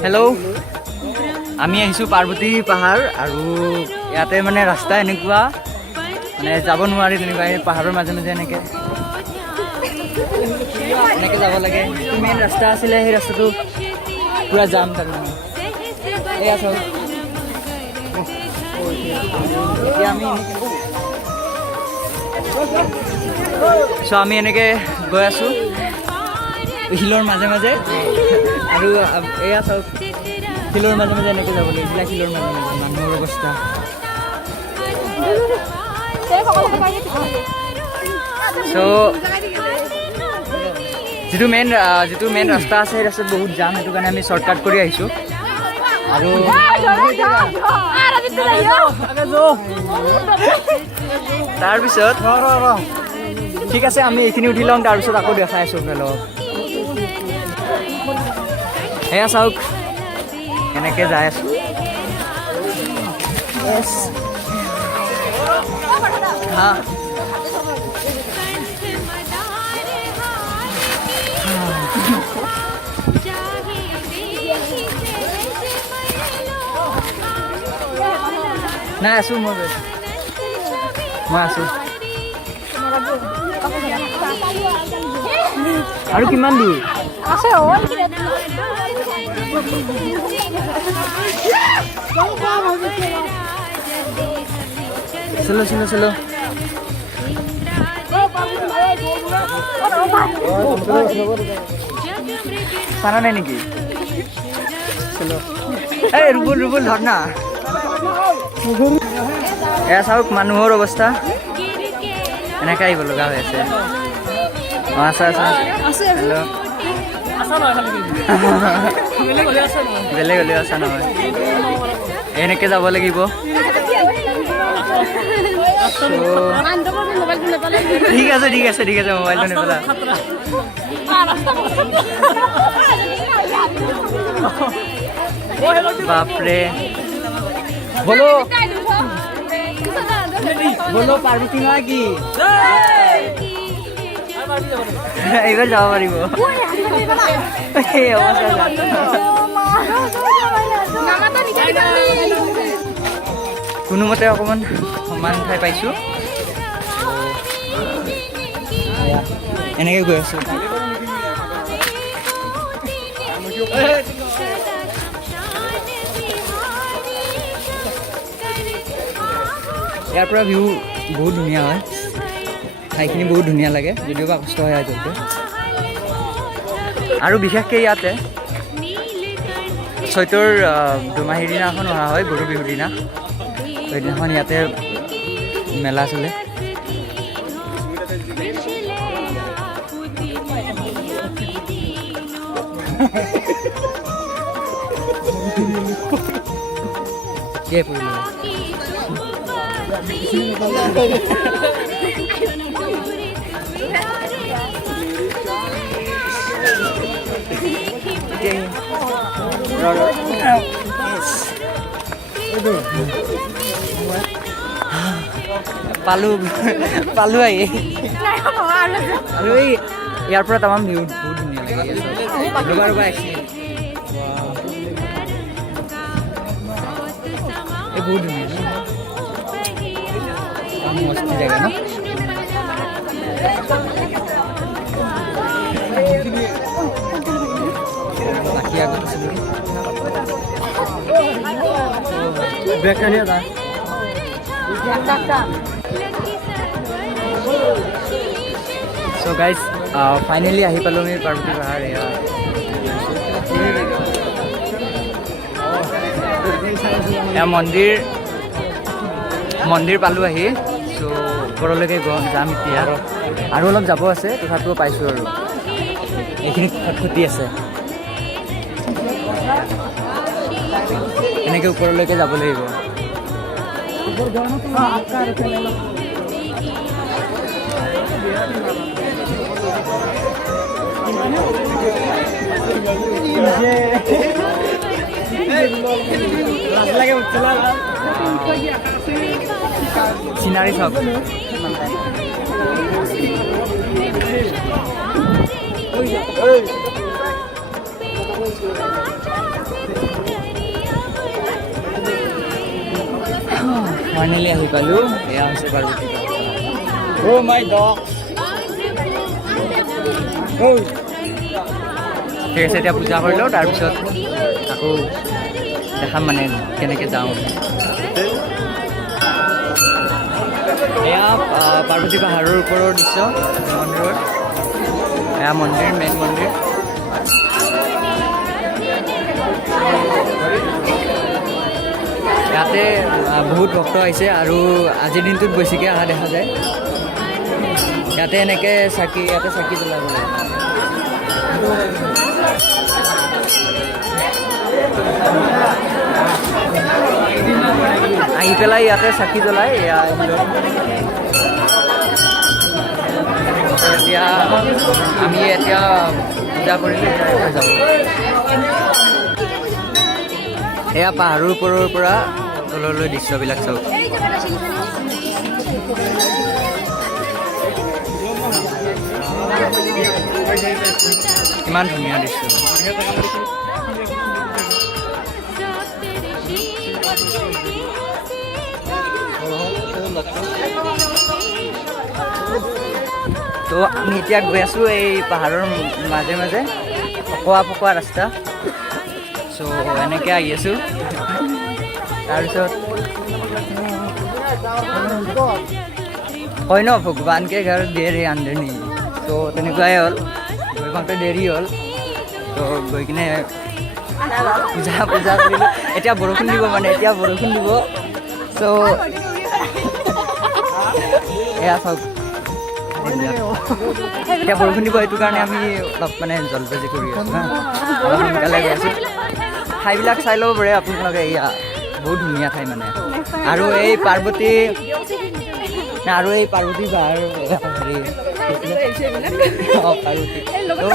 Hello' আমি আহিছোঁ পাৰ্বতী পাহাৰ আৰু ইয়াতে মানে ৰাস্তা এনেকুৱা মানে যাব নোৱাৰি তেনেকুৱা এই পাহাৰৰ মাজে মাজে এনেকৈ যাব লাগে যিটো মেইন ৰাস্তা আছিলে সেই ৰাস্তাটো পূৰা জাম তাৰমানে এয়া চাওক এতিয়া আমি এনেকৈ গৈ আছোঁ শিলৰ মাজে মাজে আৰু এয়া চাওক শিলৰ মাজে মাজে এনেকৈ যাব লাগে এইবিলাক শিলৰ মাজে মাজে মানুহৰ অৱস্থা চ' যিটো মেইন ৰাস্তা আছে সেই ৰাস্তাত বহুত জাম সেইটো কাৰণে আমি শ্বৰ্টকাট কৰি আহিছোঁ আৰু তাৰপিছত ঠিক আছে আমি এইখিনি উঠি লওঁ তাৰপিছত আকৌ দেখাই আছোঁ আপোনালোকক এয়া চাওক এনেকৈ যাই আছোঁ হা নাই আছোঁ মই আছোঁ আৰু কিমান দূৰ আছে চলো চলো চলো পানা নাই নেকি চলো এই ৰুবুল ধৰ না এয়া চাওক মানুহৰ অৱস্থা এনেকৈ আহিব লগা হৈ আছে অঁ আছে হেল্ল' বেলেগ হ'লেও আছা নহয় এনেকৈ যাব লাগিব ঠিক আছে মোবাইলটো নেপেলা বাপৰে বলো পাৰ্বতী মা কি এইবাৰ যাব পাৰিব কোনোমতে অকণমান সমান ঠাই পাইছোঁ এনেকৈ গৈ আছোঁ ইয়াৰ পৰা ভিউ বহুত ধুনীয়া হয় ঠাইখিনি বহুত ধুনীয়া লাগে যদিও বা কষ্ট হয় আচলতে আৰু বিশেষকৈ ইয়াতে চৈতৰ দুমাহীৰ দিনাখন অহা হয় গৰু বিহুৰ দিনা সেইদিনাখন ইয়াতে মেলা চলে পালো আহি আৰু এই ইয়াৰ পৰা তামাম ভিউ বহুত ধুনীয়া লাগে এই বহুত ধুনীয়া মস্তি জেগা ন বাকী আগত আছিলোঁ চ' গাইজ ফাইনেলি আহি পালোঁ আমি পাৰ্বতী পাহাৰ এয়া মন্দিৰ পালোঁ আহি চ' ওপৰলৈকে যাম এতিয়া আৰু অলপ যাব আছে তথাপিও পাইছোঁ আৰু এইখিনি খটখটি আছে এনেকৈ ওপৰলৈকে যাব লাগিব চিনাৰী চাওক ফাইনেলি আহি পালোঁ। এয়া হৈছে পাৰ্বতী অ' মাই ডগ। ঠিক আছে, এতিয়া পূজা কৰি লওঁ, তাৰপিছত আকৌ দেখাম মানে কেনেকৈ যাওঁ। এয়া পাৰ্বতী পাহাৰৰ ওপৰৰ দৃশ্য মন্দিৰৰ। এয়া মন্দিৰ, মেইন মন্দিৰ। ইয়াতে বহুত ভক্ত আহিছে আৰু আজিৰ দিনটোত বেছিকৈ অহা দেখা যায়। ইয়াতে এনেকৈ চাকি জ্বলাব লাগে। আহি পেলাই ইয়াতে চাকি জ্বলাই। এতিয়া আমি পূজা কৰিলে যাব। এয়া পাহাৰৰ ওপৰৰ পৰা তললৈ দৃশ্যবিলাক চাওক। কিমান ধুনীয়া দৃশ্য। তো আমি এতিয়া গৈ আছোঁ এই পাহাৰৰ মাজে মাজে ফকোৱা ৰাস্তা। চ' এনেকৈ আহি আছোঁ। তাৰপিছত হয় ন, ভগৱানকে ঘৰ দেৰি আন্ধেৰ নি। তো তেনেকুৱাই হ'ল, গৈ পাওঁতে দেৰি হ'ল। তো গৈ কিনে পূজা কৰিলোঁ। এতিয়া বৰষুণ দিব মানে, চ' এয়া চাওক, এতিয়া বৰষুণ দিব, সেইটো কাৰণে আমি অলপ মানে জলবাজি কৰি আছোঁ হা, অলপ সোনকালে গৈ আছোঁ। ঠাইবিলাক চাই ল'ব পাৰে আপোনালোকে। এয়া বহুত ধুনীয়া ঠাই মানে। আৰু এই পাৰ্বতী পাহাৰ হেৰি পাৰ্বতী তো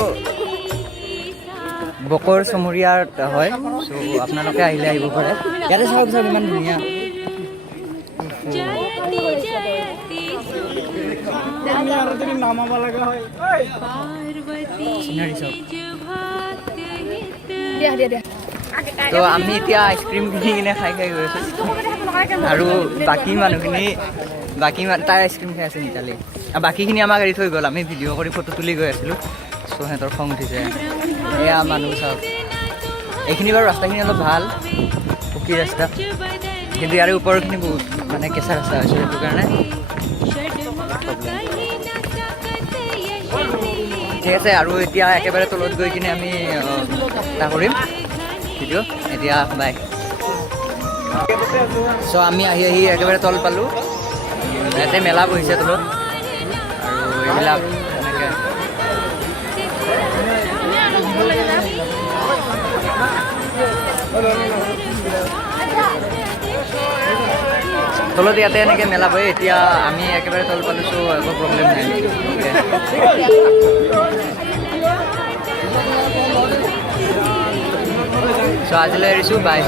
বকৰ চমৰীয়াত হয়। চ' আপোনালোকে আহিব পাৰে। ইয়াতে চাওক ইমান ধুনীয়া। তো আমি এতিয়া আইচক্ৰীম কিনি কিনে খাই গৈ আছোঁ। আৰু বাকী মানুহখিনি তাই আইচক্ৰীম খাই আছে মিতালী। বাকীখিনি আমাক এৰি থৈ গ'ল। আমি ভিডিঅ' কৰি ফটো তুলি গৈ আছিলোঁ। চ' সিহঁতৰ খং উঠিছে। এয়া মানুহ চাওক। এইখিনি বাৰু ৰাস্তাখিনি অলপ ভাল, পকী ৰাস্তা, কিন্তু ইয়াৰে ওপৰখিনি বহুত মানে কেঁচা ৰাস্তা হৈছে, সেইটো কাৰণে ঠিক আছে। আৰু এতিয়া একেবাৰে তলত গৈ কিনে আমি এটা কৰিম ভিডিঅ'। এতিয়া বাই। চ' আমি আহি একেবাৰে তল পালোঁ। ইয়াতে মেলা বহিছে তলত, আৰু এইবিলাক এনেকৈ তলত ইয়াতে এনেকৈ মেলা বহে। এতিয়া আমি একেবাৰে তল পালোঁ, চ' একো প্ৰব্লেম নাই। চ' আজিলৈ এৰিছোঁ, বাই।